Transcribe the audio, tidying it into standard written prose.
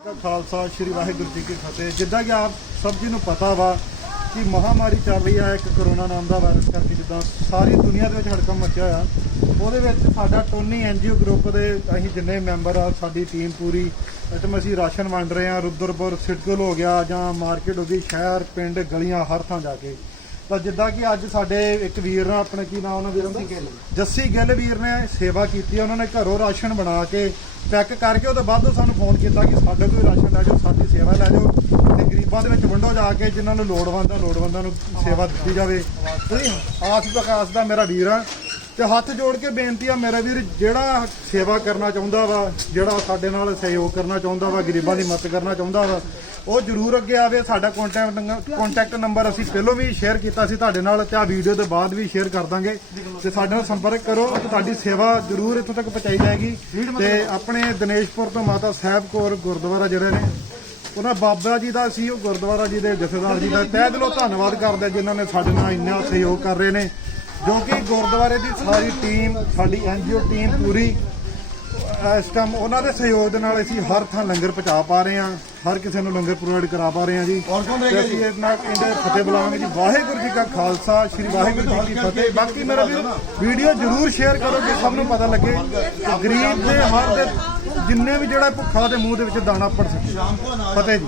खालसा श्री वाहिगुरू जी की फतेह। जिद्दां कि आप सब जी नूं पता वा कि महामारी चल रही है, एक करोना नाम का वायरस करके जिद्दां सारी दुनिया दे विच हड़कंप मचिया होया। ਉਹਦੇ ਵਿੱਚ ਸਾਡਾ ਟੋਨੀ NGO ਗਰੁੱਪ ਦੇ ਅਸੀਂ ਜਿੰਨੇ ਮੈਂਬਰ ਆ, ਸਾਡੀ ਟੀਮ ਪੂਰੀ ਇੱਥੇ ਅਸੀਂ ਰਾਸ਼ਨ ਵੰਡ ਰਹੇ ਹਾਂ। ਰੁਦਰਪੁਰ ਸਿਟਕਲ ਹੋ ਗਿਆ ਜਾਂ ਮਾਰਕੀਟ ਹੋ ਗਈ, ਸ਼ਹਿਰ ਪਿੰਡ ਗਲੀਆਂ ਹਰ ਥਾਂ ਜਾ ਕੇ। ਤਾਂ ਜਿੱਦਾਂ ਕਿ ਅੱਜ ਸਾਡੇ ਇੱਕ ਵੀਰ ਨਾਲ ਆਪਣੇ ਕੀ ਨਾਮ ਉਹਨਾਂ ਵੀਰ ਦਾ ਜੱਸੀ ਗਿੱਲ ਵੀਰ ਨੇ ਸੇਵਾ ਕੀਤੀ। ਉਹਨਾਂ ਨੇ ਘਰੋਂ ਰਾਸ਼ਨ ਬਣਾ ਕੇ ਪੈਕ ਕਰਕੇ ਉਹਦੇ ਬਾਅਦ ਸਾਨੂੰ ਫੋਨ ਕੀਤਾ ਕਿ ਸਾਡੇ ਕੋਲ ਰਾਸ਼ਨ ਲੈ ਜਾਓ, ਸਾਡੀ ਸੇਵਾ ਲੈ ਜਾਓ ਤੇ ਗਰੀਬਾਂ ਦੇ ਵਿੱਚ ਵੰਡੋ ਜਾ ਕੇ, ਜਿਨ੍ਹਾਂ ਨੂੰ ਲੋੜਵੰਦਾਂ ਨੂੰ ਸੇਵਾ ਦਿੱਤੀ ਜਾਵੇ। ਆਸ ਵਿਕਾਸ ਦਾ ਮੇਰਾ ਵੀਰ ਆ ਤੇ ਹੱਥ ਜੋੜ ਕੇ ਬੇਨਤੀ ਆ ਮੇਰੇ ਵੀਰ, ਜਿਹੜਾ ਸੇਵਾ ਕਰਨਾ ਚਾਹੁੰਦਾ ਵਾ, ਜਿਹੜਾ ਸਾਡੇ ਨਾਲ ਸਹਿਯੋਗ ਕਰਨਾ ਚਾਹੁੰਦਾ ਵਾ, ਗਰੀਬਾਂ ਦੀ ਮਦਦ ਕਰਨਾ ਚਾਹੁੰਦਾ ਵਾ, ਉਹ ਜ਼ਰੂਰ ਅੱਗੇ ਆਵੇ। ਸਾਡਾ ਕੰਟੈਕਟ ਨੰਬਰ ਅਸੀਂ ਪਹਿਲਾਂ ਵੀ ਸ਼ੇਅਰ ਕੀਤਾ ਸੀ ਤੁਹਾਡੇ ਨਾਲ ਤੇ ਆ ਵੀਡੀਓ ਦੇ ਬਾਅਦ ਵੀ ਸ਼ੇਅਰ ਕਰ ਦਾਂਗੇ ਤੇ ਸਾਡੇ ਨਾਲ ਸੰਪਰਕ ਕਰੋ ਤੇ ਤੁਹਾਡੀ ਸੇਵਾ ਜ਼ਰੂਰ ਇੱਥੋਂ ਤੱਕ ਪਹੁੰਚਾਈ ਜਾਏਗੀ। ਤੇ ਆਪਣੇ ਦਿਨੇਸ਼ਪੁਰ ਤੋਂ ਮਾਤਾ ਸਾਹਿਬ ਕੌਰ ਗੁਰਦੁਆਰਾ ਜਿਹੜੇ ਨੇ ਉਹਨਾਂ ਬਾਬਾ ਜੀ ਦਾ ਸੀ, ਉਹ ਗੁਰਦੁਆਰਾ ਜੀ ਦੇ ਜਥੇਦਾਰ ਜੀ ਦਾ ਤਹਿ ਦਿਲੋਂ ਧੰਨਵਾਦ ਕਰਦੇ ਜਿਨ੍ਹਾਂ ਨੇ ਸਾਡੇ ਨਾਲ ਇੰਨਾ ਸਹਿਯੋਗ ਕਰ ਰਹੇ ਨੇ। ਜੋ ਕਿ ਗੁਰਦੁਆਰੇ ਦੀ ਸਾਰੀ ਟੀਮ, ਸਾਡੀ NGO ਟੀਮ ਪੂਰੀ ਇਸ ਟਾਈਮ ਉਹਨਾਂ ਦੇ ਸਹਿਯੋਗ ਦੇ ਨਾਲ ਅਸੀਂ ਹਰ ਥਾਂ ਲੰਗਰ ਪਹੁੰਚਾ ਪਾ ਰਹੇ ਹਾਂ, ਹਰ ਕਿਸੇ ਨੂੰ ਲੰਗਰ ਪ੍ਰੋਵਾਈਡ ਕਰਾ ਪਾ ਰਹੇ ਹਾਂ ਜੀ। ਅਸੀਂ ਇਸ ਨਾਲ ਕਹਿੰਦੇ ਫਤਿਹ ਬੁਲਾਵਾਂਗੇ ਜੀ। ਵਾਹਿਗੁਰੂ ਜੀ ਕਾ ਖਾਲਸਾ ਸ਼੍ਰੀ ਵਾਹਿਗੁਰੂ ਜੀ ਕੀ ਫਤਿਹ। ਬਾਕੀ ਮੇਰਾ ਵੀਡੀਓ ਜ਼ਰੂਰ ਸ਼ੇਅਰ ਕਰੋ ਕਿ ਸਭ ਨੂੰ ਪਤਾ ਲੱਗੇ, ਗਰੀਬ ਦੇ ਹਰ ਦੇ ਜਿੰਨੇ ਵੀ ਜਿਹੜਾ ਭੁੱਖਾ ਦੇ ਮੂੰਹ ਦੇ ਵਿੱਚ ਦਾਣਾ ਪੜ ਸਕੇ। ਫਤਿਹ ਜੀ।